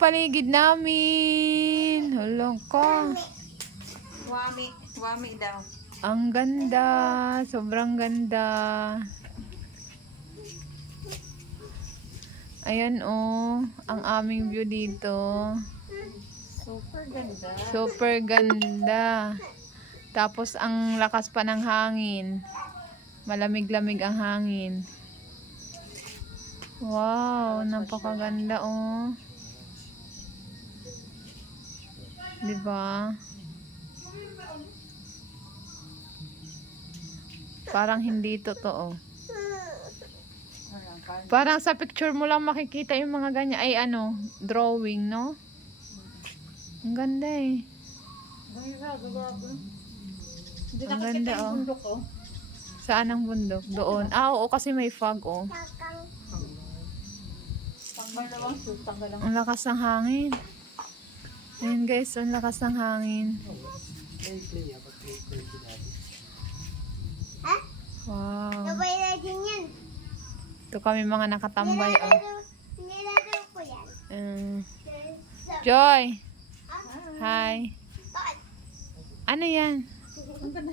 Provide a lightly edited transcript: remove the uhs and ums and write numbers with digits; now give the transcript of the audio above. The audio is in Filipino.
paligid namin. Hulong ko. Wami daw. Ang ganda. Sobrang ganda. Ayan oh. Ang aming view dito. Super ganda. Super ganda. Tapos ang lakas pa ng hangin. Malamig-lamig ang hangin. Wow, napakaganda oh. 'Di ba? Parang hindi totoo. Parang sa picture mo lang makikita yung mga ganyan ay ano, drawing, no? Ang ganda eh. Ang ganda oh. Saan ang bundok? Doon. Ah, oo, kasi may fog oh. Ang lakas ng hangin. Ayun guys, ang lakas ng hangin. Wow. Sabay na din yan. Ito kami mga nakatambay oh. Nilalaro ko yan. Joy. Hi. Bakit? Ano yan? Ang ganda.